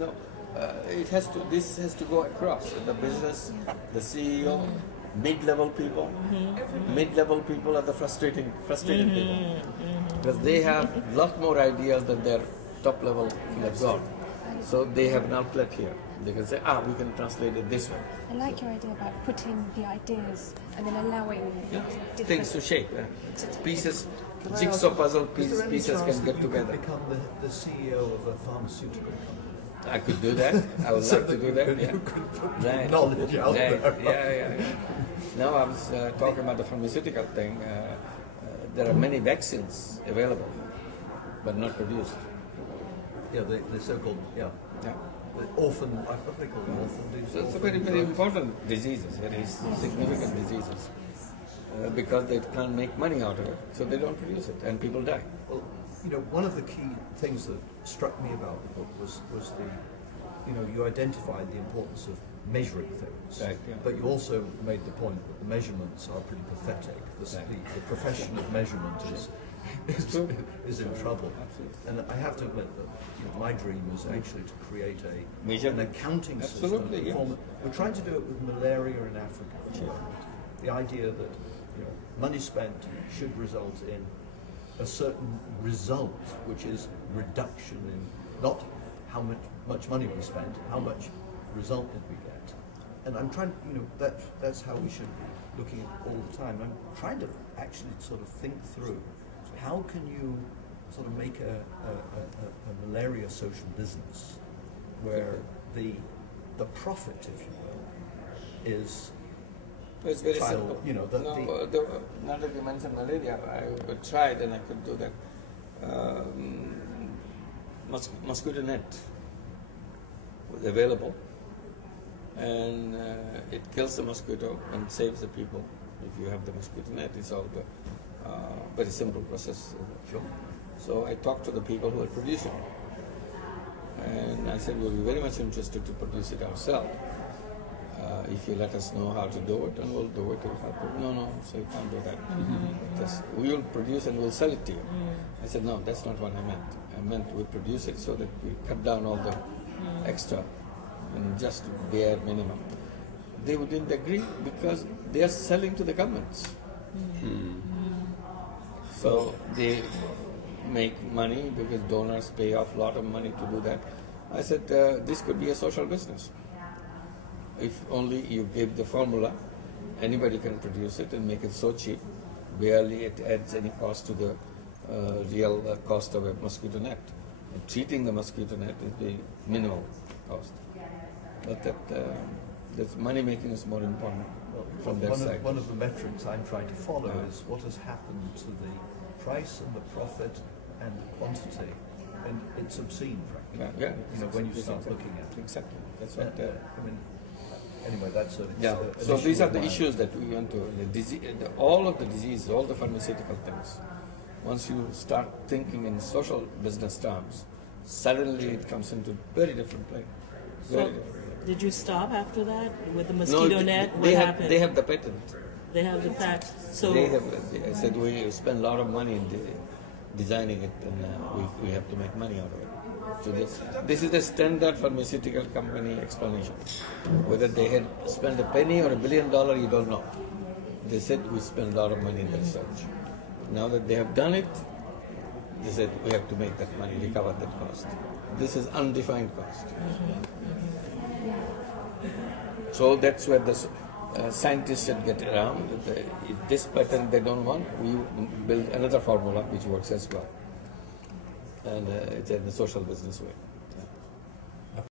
No, this has to go across the business, the CEO, mid-level people. Mid-level people are the frustrated people because they have a lot more ideas than their top-level have got. So they have an outlet here. They can say, we can translate it this way. I like your idea about putting the ideas and then allowing things to shape. Pieces, jigsaw puzzle pieces can get together. You could become the CEO of a pharmaceutical company. I could do that. I would like to do that. You could put knowledge out there. Yeah. Now I was talking about the pharmaceutical thing. There are many vaccines available, but not produced. Yeah, the so-called the orphan. I think they call them orphan diseases. So it's a very important diseases, very significant diseases, because they can't make money out of it, so they don't produce it, and people die. Well, one of the key things that struck me about the book was the, you identified the importance of measuring things, right, but you also made the point that the measurements are pretty pathetic. The profession of measurement is in trouble. Absolutely. And I have to admit that my dream is actually to create an accounting system. We're trying to do it with malaria in Africa. The idea that money spent should result in a certain result, which is reduction in not how much money we spent, how much result did we get. And I'm trying, that's how we should be looking at it all the time. I'm trying to actually sort of think through how can you sort of make a malaria social business where the profit, if you will, is it's very simple. Now that you mentioned malaria, I tried and I could do that. Mosquito net was available, and it kills the mosquito and saves the people. If you have the mosquito net, it's all a very simple process. Sure. So I talked to the people who are producing it, and I said, we'll be very much interested to produce it ourselves. If you let us know how to do it, and we'll do it. No, so you can't do that. We will produce and we'll sell it to you. I said, no, that's not what I meant. I meant we produce it so that we cut down all the extra and just bare minimum. They wouldn't agree because they are selling to the governments. So they make money because donors pay off a lot of money to do that. I said, this could be a social business. If only you give the formula, anybody can produce it and make it so cheap, barely it adds any cost to the real cost of a mosquito net. And treating the mosquito net is the minimal cost. But that money making is more important from their side. One of the metrics I'm trying to follow is what has happened to the price and the profit and the quantity. And it's obscene, frankly. When you start looking at it. Exactly. That's what. Anyway, that's so these are the issues that we want to. All of the diseases, all the pharmaceutical things. Once you start thinking in social business terms, suddenly it comes into very different play. Did you stop after that with the mosquito net? What happened? They have the patent. They have the patent. So I said we spend a lot of money in designing it, and we have to make money out of it. So this is the standard pharmaceutical company explanation. Whether they had spent a penny or $1 billion, you don't know. They said we spend a lot of money in the research. Now that they have done it, they said we have to make that money, recover that cost. This is undefined cost. So that's where the scientists should get around. If this pattern they don't want, we build another formula which works as well. And it's in the social business way.